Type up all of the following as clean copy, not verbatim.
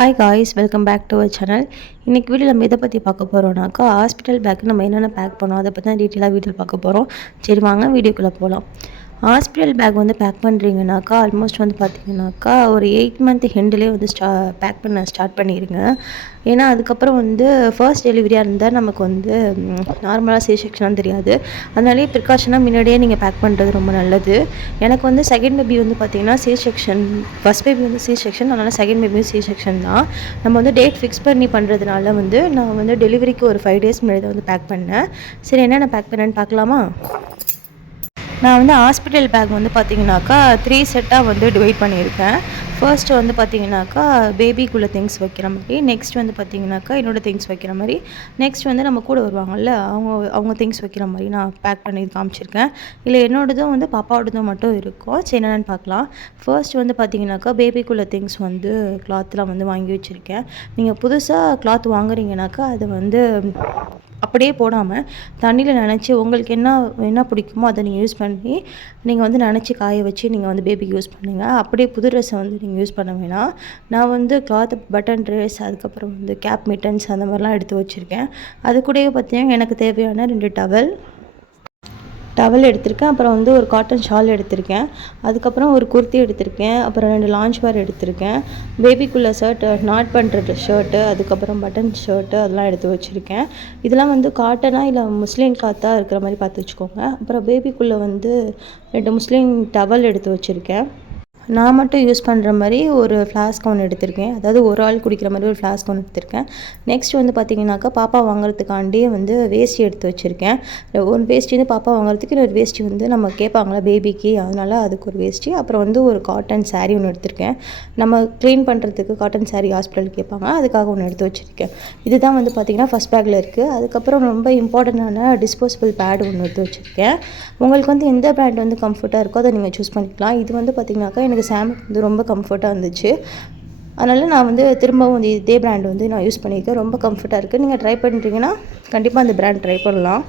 Hi guys, welcome back to our channel. இன்றைக்கி video நம்ம எதை பற்றி பார்க்க போகிறோம்னாக்கா, ஹாஸ்பிட்டல் பேக்கு நம்ம என்னென்ன பேக் பண்ணோம் அதை பற்றி தான் டீட்டெயிலாக வீடியோ பார்க்க போகிறோம். சரி வாங்க வீடியோக்குள்ளே போகலாம். ஹாஸ்பிட்டல் பேக் வந்து பேக் பண்ணுறீங்கனாக்கா ஆல்மோஸ்ட் வந்து பார்த்திங்கனாக்கா ஒரு 8 மந்த் ஹெண்ட்லேயே வந்து பேக் பண்ண ஸ்டார்ட் பண்ணிடுங்க. ஏன்னா அதுக்கப்புறம் வந்து ஃபர்ஸ்ட் டெலிவரியாக இருந்தால் நமக்கு வந்து நார்மலாக சி செக்ஷனாக தெரியாது. அதனாலே ப்ரிகாஷனாக முன்னாடியே நீங்கள் பேக் பண்ணுறது ரொம்ப நல்லது. எனக்கு வந்து செகண்ட் பேபி வந்து பார்த்திங்கன்னா சி செக்ஷன், ஃபஸ்ட் பேபி வந்து சி செக்ஷன், அதனால் செகண்ட் பேபியும் சி செக்ஷன் தான். நம்ம வந்து டேட் ஃபிக்ஸ் பண்ணி பண்ணுறதுனால வந்து நான் வந்து டெலிவரிக்கு ஒரு 5 days முன்னாடி தான் வந்து பேக் பண்ணேன். சரி என்னென்ன பேக் பண்ணேன்னு பார்க்கலாமா? நான் வந்து ஹாஸ்பிட்டல் பேக் வந்து பார்த்திங்கனாக்கா 3 செட்டாக வந்து டிவைட் பண்ணியிருக்கேன். ஃபர்ஸ்ட்டு வந்து பார்த்திங்கனாக்கா பேபிக்குள்ளே திங்ஸ் வைக்கிற மாதிரி, நெக்ஸ்ட் வந்து பார்த்திங்கனாக்கா என்னோடய திங்ஸ் வைக்கிற மாதிரி, நெக்ஸ்ட் வந்து நம்ம கூட வருவாங்கள்ல அவங்க திங்ஸ் வைக்கிற மாதிரி நான் பேக் பண்ணி காமிச்சிருக்கேன். இல்லை என்னோடதும் வந்து பாப்பாவோடதும் மட்டும் இருக்கும். சரி என்னென்னு பார்க்கலாம். ஃபர்ஸ்ட் வந்து பார்த்திங்கனாக்கா பேபிக்குள்ளே திங்ஸ் வந்து கிளாத்லாம் வந்து வாங்கி வச்சுருக்கேன். நீங்கள் புதுசாக கிளாத் வாங்குறீங்கனாக்கா அதை வந்து அப்படியே போடாமல் தண்ணியில் நனைச்சி உங்களுக்கு என்ன பிடிக்குமோ அதை நீங்கள் யூஸ் பண்ணி நீங்கள் வந்து நனைச்சி காய வச்சு நீங்கள் வந்து பேபிக்கு யூஸ் பண்ணுங்கள். அப்படியே புது ட்ரெஸ்ஸை வந்து நீங்கள் யூஸ் பண்ண வேணாம். நான் வந்து கிளாத் பட்டன் ட்ரெஸ், அதுக்கப்புறம் வந்து கேப் மிட்டன்ஸ் அந்த மாதிரிலாம் எடுத்து வச்சுருக்கேன். அது கூடவே பார்த்திங்கன்னா எனக்கு தேவையான 2 டவல் எடுத்திருக்கேன். அப்புறம் வந்து ஒரு காட்டன் ஷால் எடுத்திருக்கேன். அதுக்கப்புறம் ஒரு குர்த்தி எடுத்திருக்கேன். அப்புறம் 2 லான்ச் பார் எடுத்திருக்கேன். பேபிக்குள்ளே நாட் பண்ணுற ஷர்ட்டு, அதுக்கப்புறம் பட்டன் ஷர்ட்டு அதெல்லாம் எடுத்து வச்சுருக்கேன். இதெல்லாம் வந்து காட்டனாக இல்லை முஸ்லீம் கிளாத்தாக இருக்கிற மாதிரி பார்த்து வச்சுக்கோங்க. அப்புறம் பேபிக்குள்ளே வந்து 2 முஸ்லீம் டவல் எடுத்து வச்சுருக்கேன். நான் மட்டும் யூஸ் பண்ணுற மாதிரி ஒரு ஃப்ளாஸ்க் ஒன்று எடுத்திருக்கேன். அதாவது ஒரு ஆள் குடிக்கிற மாதிரி ஒரு ஃப்ளாஸ்க் ஒன்று எடுத்திருக்கேன். நெக்ஸ்ட் வந்து பார்த்திங்கனாக்கா பாப்பா வாங்குறதுக்காண்டியே வந்து வேஷ்டி எடுத்து வச்சுருக்கேன். ஒரு வேஷ்டி வந்து பாப்பா வாங்குறதுக்கு, இன்னொரு வேஷ்டி வந்து நம்ம கேட்பாங்களா பேபிக்கு, அதனால் அதுக்கு ஒரு வேஷ்டி. அப்புறம் வந்து ஒரு காட்டன் சாரீ ஒன்று எடுத்திருக்கேன். நம்ம க்ளீன் பண்ணுறதுக்கு காட்டன் சாரீ ஹாஸ்பிட்டல் கேட்பாங்க, அதுக்காக ஒன்று எடுத்து வச்சுருக்கேன். இதுதான் வந்து பார்த்திங்கன்னா ஃபஸ்ட் பேக்கில் இருக்குது. அதுக்கப்புறம் ரொம்ப இம்பார்ட்டண்ட்டான டிஸ்போசபிள் பேட் ஒன்று எடுத்து வச்சுருக்கேன். உங்களுக்கு வந்து எந்த பிராண்ட் வந்து கம்ஃபர்ட்டாக இருக்கோ அதை நீங்கள் சூஸ் பண்ணிக்கலாம். இது வந்து பார்த்திங்கனாக்கா எனக்கு சாமுக்கு வந்து ரொம்ப கம்ஃபர்ட்டாக இருந்துச்சு. அதனால் நான் வந்து திரும்பவும் வந்து இதே பிராண்ட் வந்து நான் யூஸ் பண்ணியிருக்கேன். ரொம்ப கம்ஃபர்ட்டாக இருக்குது. நீங்கள் ட்ரை பண்ணுறீங்கன்னா கண்டிப்பாக அந்த பிராண்ட் ட்ரை பண்ணலாம்.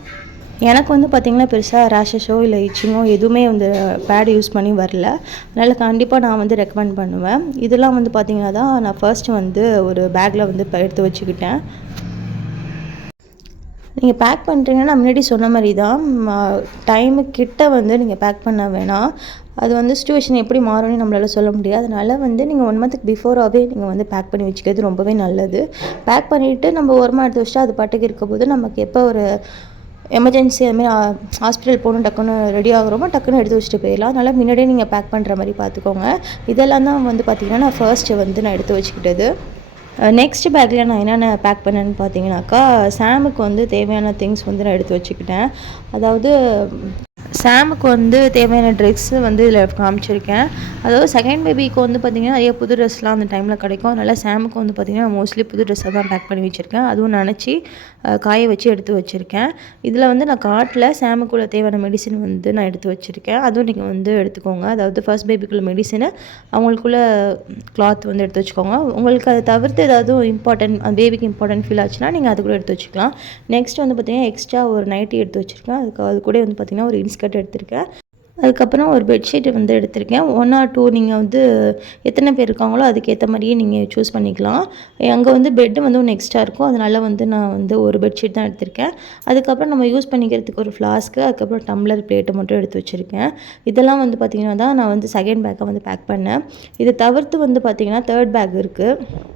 எனக்கு வந்து பார்த்திங்கன்னா பெருசாக ரேஷஸோ இல்லை இச்சிங்கோ எதுவுமே வந்து பேட் யூஸ் பண்ணி வரல. அதனால் கண்டிப்பாக நான் வந்து ரெக்கமெண்ட் பண்ணுவேன். இதெல்லாம் வந்து பார்த்திங்கன்னா தான் நான் ஃபர்ஸ்ட்டு வந்து ஒரு பேக்கில் வந்து எடுத்து வச்சுக்கிட்டேன். நீங்கள் பேக் பண்ணுறீங்கன்னா முன்னாடி சொன்ன மாதிரி தான் டைமுக்கிட்ட வந்து நீங்கள் பேக் பண்ண வேணாம். அது வந்து சிச்சுவேஷன் எப்படி மாறும்னு நம்மளால் சொல்ல முடியாது. அதனால் வந்து நீங்கள் 1 மந்த்துக்கு பிஃபோராகவே நீங்கள் வந்து பேக் பண்ணி வச்சுக்கிறது ரொம்பவே நல்லது. பேக் பண்ணிவிட்டு நம்ம ஓரமாக எடுத்து வச்சுட்டு அது பாட்டுக்கு இருக்கும்போது நமக்கு எப்போ ஒரு எமர்ஜென்சி அதுமாதிரி ஹாஸ்பிட்டல் போகணும் டக்குன்னு ரெடி ஆகுறோமோ டக்குன்னு எடுத்து வச்சுட்டு போயிடலாம். அதனால் முன்னாடியே நீங்கள் பேக் பண்ணுற மாதிரி பார்த்துக்கோங்க. இதெல்லாம் தான் வந்து பார்த்திங்கன்னா நான் ஃபர்ஸ்ட்டு வந்து நான் எடுத்து வச்சுக்கிட்டது. நெக்ஸ்ட் பேக்கில் நான் என்னென்ன பேக் பண்ணேன்னு பார்த்தீங்கன்னாக்கா, சாமுக்கு வந்து தேவையான திங்ஸ் வந்து நான் எடுத்து வச்சுக்கிட்டேன். அதாவது சாமுக்கு வந்து தேவையான ட்ரெஸ்ஸு வந்து இதில் காமிச்சிருக்கேன். அதாவது செகண்ட் பேபிக்கு வந்து பார்த்திங்கன்னா நிறைய புது ட்ரெஸ்லாம் அந்த டைமில் கிடைக்கும். அதனால் சாமுக்கு வந்து பார்த்திங்கன்னா மோஸ்ட்லி புது ட்ரெஸ்ஸை தான் பேக் பண்ணி வச்சுருக்கேன். அதுவும் நனைச்சி காய வச்சு எடுத்து வச்சுருக்கேன். இதில் வந்து நான் காட்டில் சாமுக்குள்ள தேவையான மெடிசின் வந்து நான் எடுத்து வச்சுருக்கேன். அதுவும் நீங்கள் வந்து எடுத்துக்கோங்க. அதாவது ஃபர்ஸ்ட் பேபிக்குள்ள மெடிசனு, அவங்களுக்குள்ள கிளாத் வந்து எடுத்து வச்சுக்கோங்க. உங்களுக்கு அதை தவிர்த்து ஏதாவது பேபிக்கு இம்பார்ட்டன்ட் ஃபீல் ஆச்சுன்னா நீங்கள் அது கூட எடுத்து வச்சுக்கலாம். நெக்ஸ்ட் வந்து பார்த்திங்கன்னா எக்ஸ்ட்ரா ஒரு நைட்டி எடுத்து வச்சுருக்கேன். அது கூட வந்து பார்த்திங்கன்னா ஒரு இன்ஸ்கர்ட் எடுத்திருக்கேன். அதுக்கப்புறம் ஒரு பெட்ஷீட் வந்து எடுத்திருக்கேன். 1 or 2 நீங்கள் வந்து எத்தனை பேர் இருக்காங்களோ அதுக்கேற்ற மாதிரியே நீங்கள் சூஸ் பண்ணிக்கலாம். அங்கே வந்து பெட்டு வந்து ஒன்று எக்ஸ்ட்ரா இருக்கும். அதனால் வந்து நான் வந்து ஒரு பெட்ஷீட் தான் எடுத்திருக்கேன். அதுக்கப்புறம் நம்ம யூஸ் பண்ணிக்கிறதுக்கு ஒரு ஃப்ளாஸ்க்கு, அதுக்கப்புறம் டம்ளர், பிளேட்டு மட்டும் எடுத்து வச்சுருக்கேன். இதெல்லாம் வந்து பார்த்திங்கன்னா தான் நான் வந்து செகண்ட் பேக்கை வந்து பேக் பண்ணேன். இதை தவிர்த்து வந்து பார்த்திங்கன்னா தேர்ட் பேக் இருக்குது.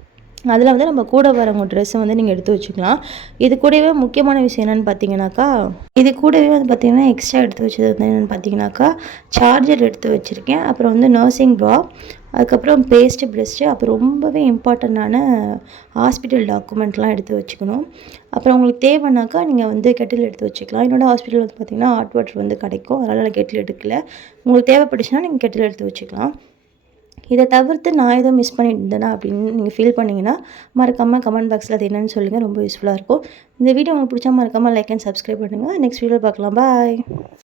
அதில் வந்து நம்ம கூட வரவங்க ட்ரெஸ்ஸை வந்து நீங்கள் எடுத்து வச்சுக்கலாம். இது கூடவே முக்கியமான விஷயம் என்னென்னு பார்த்தீங்கன்னாக்கா, இது கூடவே வந்து பார்த்திங்கன்னா எக்ஸ்ட்ரா எடுத்து வச்சது வந்து என்னென்னு பார்த்தீங்கன்னாக்கா, சார்ஜர் எடுத்து வச்சுருக்கேன். அப்புறம் வந்து நர்சிங் ட்ரா, அதுக்கப்புறம் பேஸ்ட்டு, ப்ரெஷ்ஷு, அப்புறம் ரொம்பவே இம்பார்ட்டண்ட்டான ஹாஸ்பிட்டல் டாக்குமெண்ட்லாம் எடுத்து வச்சுக்கணும். அப்புறம் உங்களுக்கு தேவைன்னாக்கா நீங்கள் வந்து கெட்டில் எடுத்து வச்சுக்கலாம். என்னோடய ஹாஸ்பிட்டல் வந்து பார்த்திங்கன்னா ஹாட் வாட்டர் வந்து கிடைக்கும். அதனால் நான் கெட்டில் எடுக்கல. உங்களுக்கு தேவைப்பட்டுச்சுன்னா நீங்கள் கெட்டில் எடுத்து வச்சுக்கலாம். இதை தவிர்த்து நான் எதுவும் மிஸ் பண்ணியிருந்தேனா அப்படின்னு நீங்கள் ஃபீல் பண்ணிங்கன்னா மறக்காமல் கமெண்ட் பாக்ஸில் அது என்னென்னு சொல்லுங்கள். ரொம்ப யூஸ்ஃபுல்லாக இருக்கும். இந்த வீடியோ உங்களுக்கு பிடிச்சா மறக்காமல் லைக் அண்ட் சப்ஸ்கிரைப் பண்ணுங்கள். நெக்ஸ்ட் வீடியோ பார்க்கலாம். பாய்.